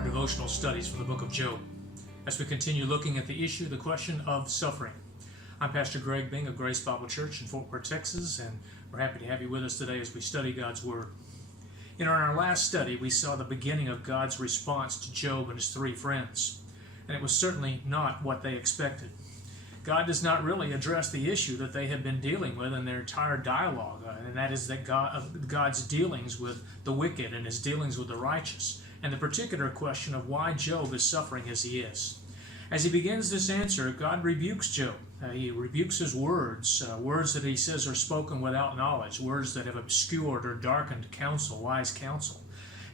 our devotional studies from the book of Job as we continue looking at the question of suffering. I'm Pastor Greg Bing of Grace Bible Church in Fort Worth, Texas, and we're happy to have you with us today as we study God's Word. In our last study, we saw the beginning of God's response to Job and his three friends, and it was certainly not what they expected. God does not really address the issue that they have been dealing with in their entire dialogue, and that is that God's dealings with the wicked and his dealings with the righteous, and the particular question of why Job is suffering as he is. As he begins this answer, God rebukes Job. He rebukes his words, words that he says are spoken without knowledge, words that have obscured or darkened counsel, wise counsel.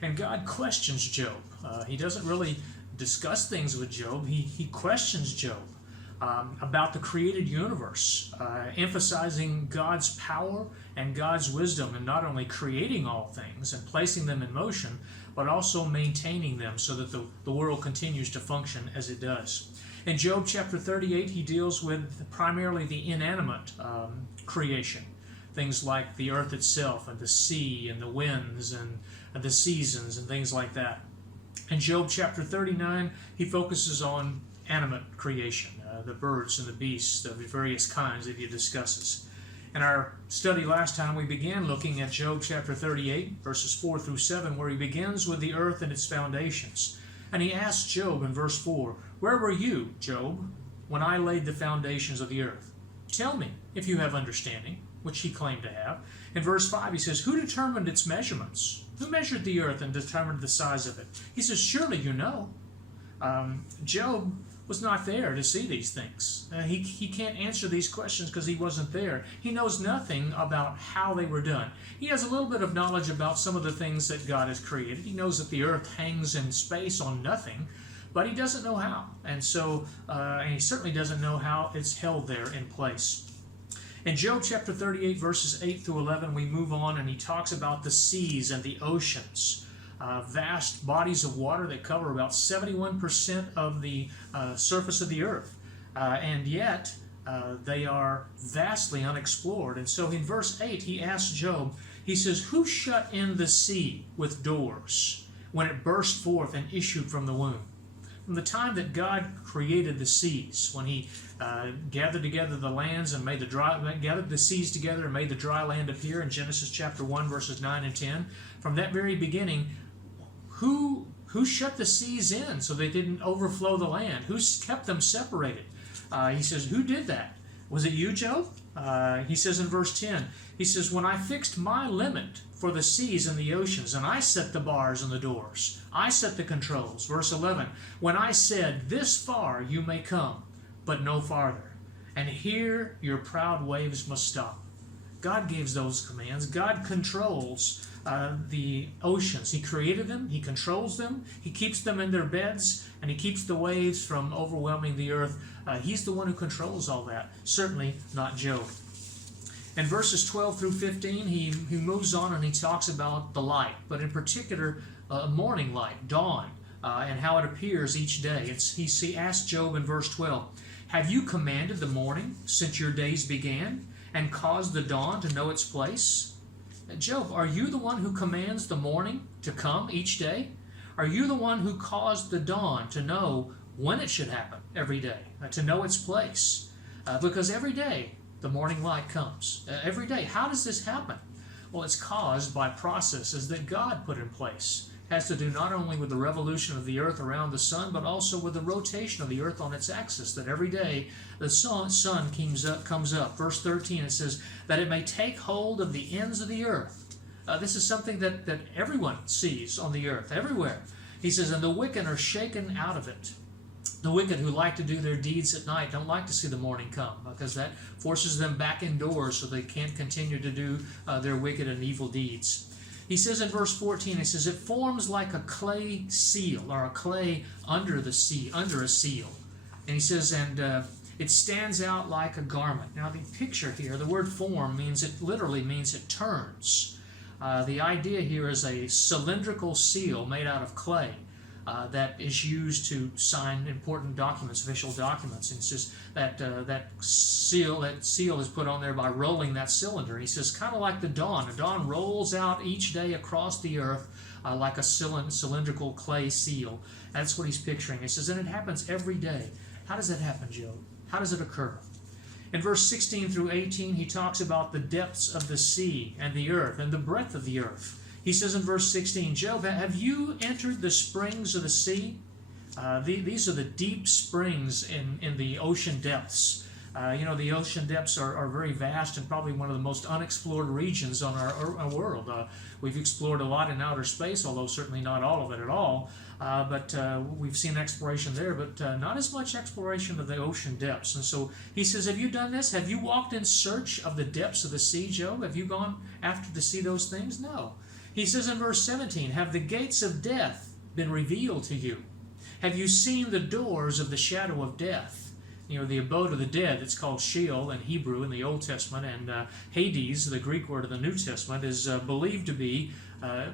And God questions Job. He doesn't really discuss things with Job. He questions Job about the created universe, emphasizing God's power and God's wisdom in not only creating all things and placing them in motion, but also maintaining them so that the world continues to function as it does. In Job chapter 38, he deals with primarily the inanimate creation, things like the earth itself and the sea and the winds and the seasons and things like that. In Job chapter 39, he focuses on animate creation, the birds and the beasts of various kinds that he discusses. In our study last time, we began looking at Job chapter 38, verses 4 through 7, where he begins with the earth and its foundations. And he asks Job in verse 4, "Where were you, Job, when I laid the foundations of the earth? Tell me, if you have understanding," which he claimed to have. In verse 5, he says, "Who determined its measurements? Who measured the earth and determined the size of it?" He says, "Surely you know." Job was not there to see these things. He can't answer these questions because he wasn't there. He knows nothing about how they were done. He has a little bit of knowledge about some of the things that God has created. He knows that the earth hangs in space on nothing, but he doesn't know how. And he certainly doesn't know how it's held there in place. In Job chapter 38, verses 8 through 11, we move on and he talks about the seas and the oceans. Vast bodies of water that cover about 71% of the surface of the earth. And yet, they are vastly unexplored. And so in verse 8, he asks Job, he says, "Who shut in the sea with doors when it burst forth and issued from the womb?" From the time that God created the seas, when he gathered together the lands and gathered the seas together and made the dry land appear in Genesis chapter 1, verses 9 and 10, from that very beginning, who shut the seas in so they didn't overflow the land? Who kept them separated? He says, "Who did that? Was it you, Job?" He says in verse 10, he says, "When I fixed my limit for the seas and the oceans, and I set the bars and the doors, I set the controls." Verse 11, "When I said, 'This far you may come, but no farther, and here your proud waves must stop.'" God gives those commands. God controls the oceans. He created them. He controls them. He keeps them in their beds, and he keeps the waves from overwhelming the earth. He's the one who controls all that. Certainly not Job. In verses 12 through 15, he moves on and he talks about the light, but in particular, morning light, dawn, and how it appears each day. He asks Job in verse 12, "Have you commanded the morning since your days began, and caused the dawn to know its place?" Job, are you the one who commands the morning to come each day? Are you the one who caused the dawn to know when it should happen every day, to know its place? Because every day the morning light comes. Every day. How does this happen? Well, it's caused by processes that God put in place. It has to do not only with the revolution of the earth around the sun, but also with the rotation of the earth on its axis, that every day the sun comes up. Verse 13, it says, "That it may take hold of the ends of the earth." This is something that everyone sees on the earth, everywhere. He says, "And the wicked are shaken out of it." The wicked who like to do their deeds at night don't like to see the morning come, because that forces them back indoors so they can't continue to do their wicked and evil deeds. He says in verse 14, he says, "It forms like a clay seal," or a clay under a seal. And he says, and it stands out like a garment. Now the picture here, the word form literally means it turns. The idea here is a cylindrical seal made out of clay. That is used to sign important documents, official documents. And it's just that seal is put on there by rolling that cylinder. And he says, kind of like the dawn. The dawn rolls out each day across the earth like a cylindrical clay seal. That's what he's picturing. He says, and it happens every day. How does that happen, Job? How does it occur? In verse 16 through 18, he talks about the depths of the sea and the earth and the breadth of the earth. He says in verse 16, Job, have you entered the springs of the sea? These are the deep springs in the ocean depths. The ocean depths are very vast and probably one of the most unexplored regions on our world. We've explored a lot in outer space, although certainly not all of it at all. But we've seen exploration there, but not as much exploration of the ocean depths. And so he says, have you done this? Have you walked in search of the depths of the sea, Job? Have you gone after to see those things? No. He says in verse 17, have the gates of death been revealed to you? Have you seen the doors of the shadow of death? The abode of the dead, it's called Sheol in Hebrew in the Old Testament, and Hades, the Greek word of the New Testament, is believed to be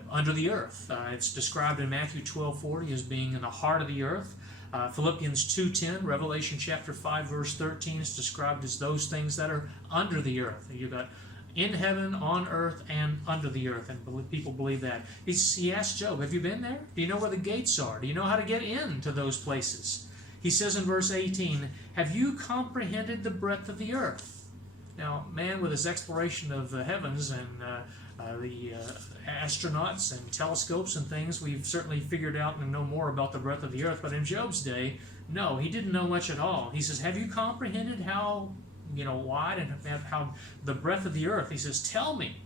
under the earth. It's described in Matthew 12:40 as being in the heart of the earth. Philippians 2:10, Revelation chapter 5, verse 13 is described as those things that are under the earth. You've got in heaven, on earth, and under the earth, and people believe that. He asked Job, have you been there? Do you know where the gates are? Do you know how to get into those places? He says in verse 18, have you comprehended the breadth of the earth? Now, man, with his exploration of the heavens and the astronauts and telescopes and things, we've certainly figured out and know more about the breadth of the earth. But in Job's day, no, he didn't know much at all. He says, have you comprehended how wide and how the breadth of the earth? He says, tell me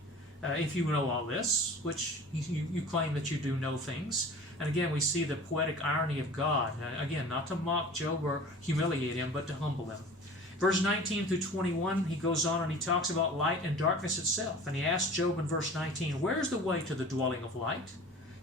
if you know all this, which you claim that you do know things. And again, we see the poetic irony of God. Again, not to mock Job or humiliate him, but to humble him. Verse 19 through 21, he goes on and he talks about light and darkness itself. And he asks Job in verse 19, where is the way to the dwelling of light?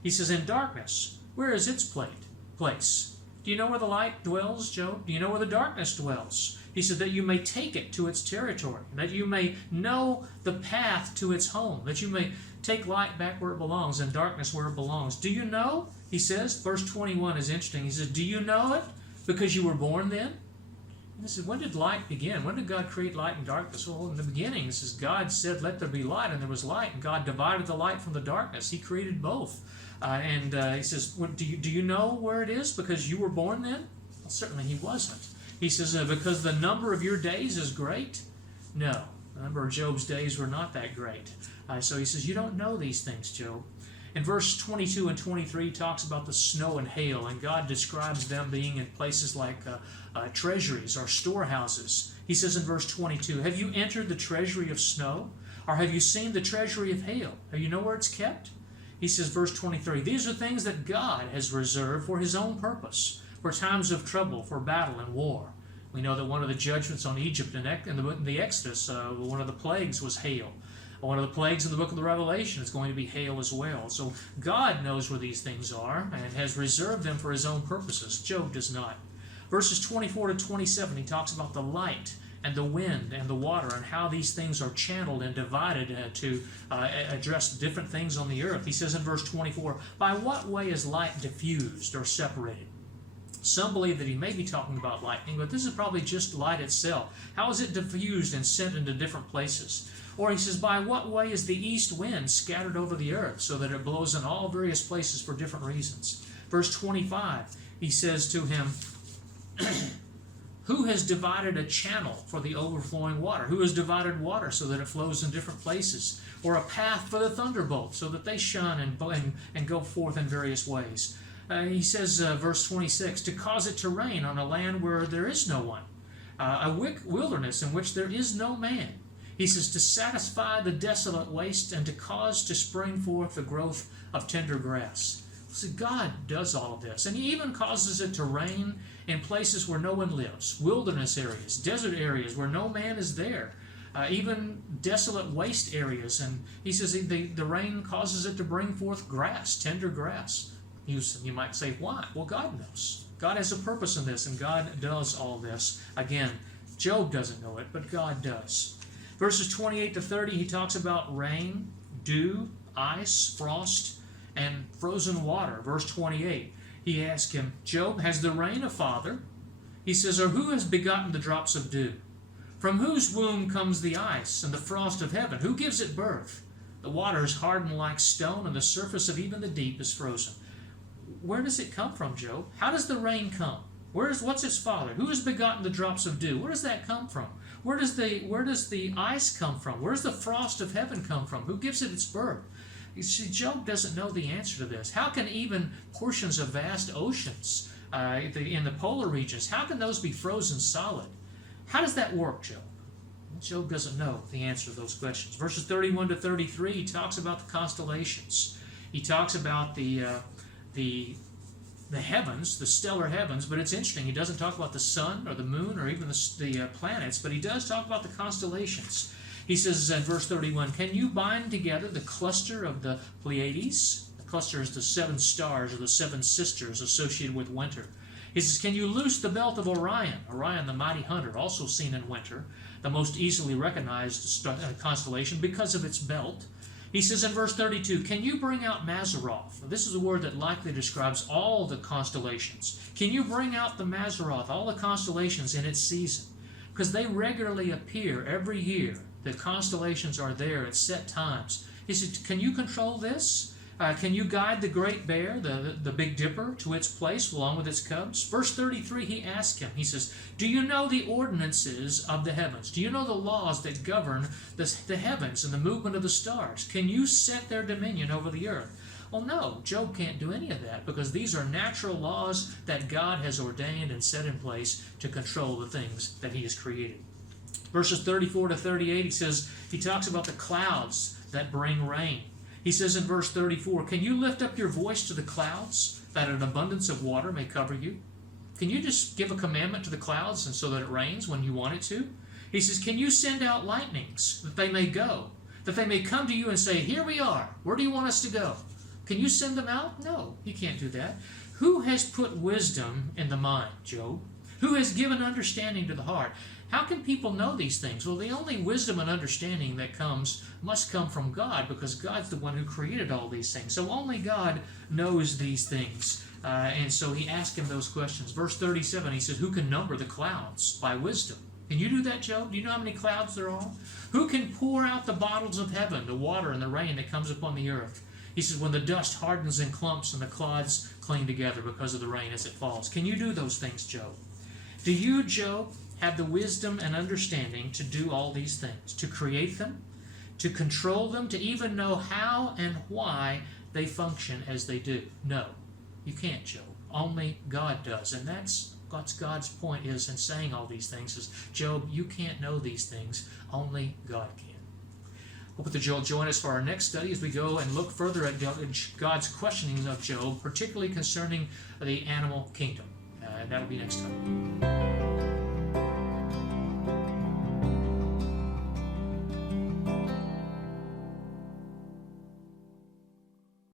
He says, in darkness. Where is its place? Do you know where the light dwells, Job? Do you know where the darkness dwells? He said that you may take it to its territory, that you may know the path to its home, that you may take light back where it belongs and darkness where it belongs. Do you know? He says, verse 21 is interesting. He says, do you know it because you were born then? And he says, when did light begin? When did God create light and darkness? Well, in the beginning, it says, God said, let there be light, and there was light, and God divided the light from the darkness. He created both. He says, well, do you know where it is because you were born then? Well, certainly he wasn't. He says, because the number of your days is great? No, the number of Job's days were not that great. So he says, you don't know these things, Job. In verse 22 and 23, he talks about the snow and hail, and God describes them being in places like treasuries or storehouses. He says in verse 22, have you entered the treasury of snow? Or have you seen the treasury of hail? Do you know where it's kept? He says, verse 23, these are things that God has reserved for his own purpose, for times of trouble, for battle and war. We know that one of the judgments on Egypt in the Exodus, one of the plagues was hail. One of the plagues in the book of the Revelation is going to be hail as well. So God knows where these things are and has reserved them for his own purposes. Job does not. Verses 24 to 27, he talks about the light and the wind and the water and how these things are channeled and divided to address different things on the earth. He says in verse 24, by what way is light diffused or separated? Some believe that he may be talking about lightning, but this is probably just light itself. How is it diffused and sent into different places? Or he says, by what way is the east wind scattered over the earth so that it blows in all various places for different reasons? Verse 25, he says to him, who has divided a channel for the overflowing water? Who has divided water so that it flows in different places? Or a path for the thunderbolt so that they shine and go forth in various ways? He says, verse 26, to cause it to rain on a land where there is no one, a wilderness in which there is no man. He says, to satisfy the desolate waste and to cause to spring forth the growth of tender grass. So God does all of this. And he even causes it to rain in places where no one lives. Wilderness areas, desert areas where no man is there. Even desolate waste areas. And he says the rain causes it to bring forth grass, tender grass. You might say, why? Well, God knows. God has a purpose in this, and God does all this. Again, Job doesn't know it, but God does. Verses 28 to 30, he talks about rain, dew, ice, frost, and frozen water. Verse 28, he asks him, Job, has the rain a father? He says, or who has begotten the drops of dew? From whose womb comes the ice and the frost of heaven? Who gives it birth? The water is hardened like stone, and the surface of even the deep is frozen. Where does it come from, Job? How does the rain come? What's its father? Who has begotten the drops of dew? Where does that come from? Where does the ice come from? Where does the frost of heaven come from? Who gives it its birth? You see, Job doesn't know the answer to this. How can even portions of vast oceans in the polar regions, how can those be frozen solid? How does that work, Job? Job doesn't know the answer to those questions. Verses 31 to 33, he talks about the constellations. He talks about the heavens, the stellar heavens, but it's interesting. He doesn't talk about the sun or the moon or even the planets, but he does talk about the constellations. He says in verse 31, can you bind together the cluster of the Pleiades? The cluster is the 7 stars or the 7 sisters associated with winter. He says, can you loose the belt of Orion? Orion, the mighty hunter, also seen in winter, the most easily recognized constellation because of its belt. He says in verse 32, can you bring out Mazzaroth? This is a word that likely describes all the constellations. Can you bring out the Mazzaroth, all the constellations in its season? Because they regularly appear every year. The constellations are there at set times. He said, can you control this? Can you guide the Great Bear, the Big Dipper, to its place along with its cubs? Verse 33, he asked him, he says, do you know the ordinances of the heavens? Do you know the laws that govern the heavens and the movement of the stars? Can you set their dominion over the earth? Well, no, Job can't do any of that because these are natural laws that God has ordained and set in place to control the things that he has created. Verses 34 to 38, he talks about the clouds that bring rain. He says in verse 34, can you lift up your voice to the clouds, that an abundance of water may cover you? Can you just give a commandment to the clouds and so that it rains when you want it to? He says, can you send out lightnings that they may go, that they may come to you and say, here we are, where do you want us to go? Can you send them out? No, you can't do that. Who has put wisdom in the mind, Job? Who has given understanding to the heart? How can people know these things? Well, the only wisdom and understanding that must come from God, because God's the one who created all these things. So only God knows these things. And so he asked him those questions. Verse 37, he says, who can number the clouds by wisdom? Can you do that, Job? Do you know how many clouds there are? Who can pour out the bottles of heaven, the water and the rain that comes upon the earth? He says, when the dust hardens in clumps and the clods cling together because of the rain as it falls. Can you do those things, Job? Do you, Job, have the wisdom and understanding to do all these things, to create them, to control them, to even know how and why they function as they do? No, you can't, Job. Only God does. And that's what God's point is in saying all these things is, Job, you can't know these things. Only God can. Hope that you'll join us for our next study as we go and look further at God's questioning of Job, particularly concerning the animal kingdom. That'll be next time.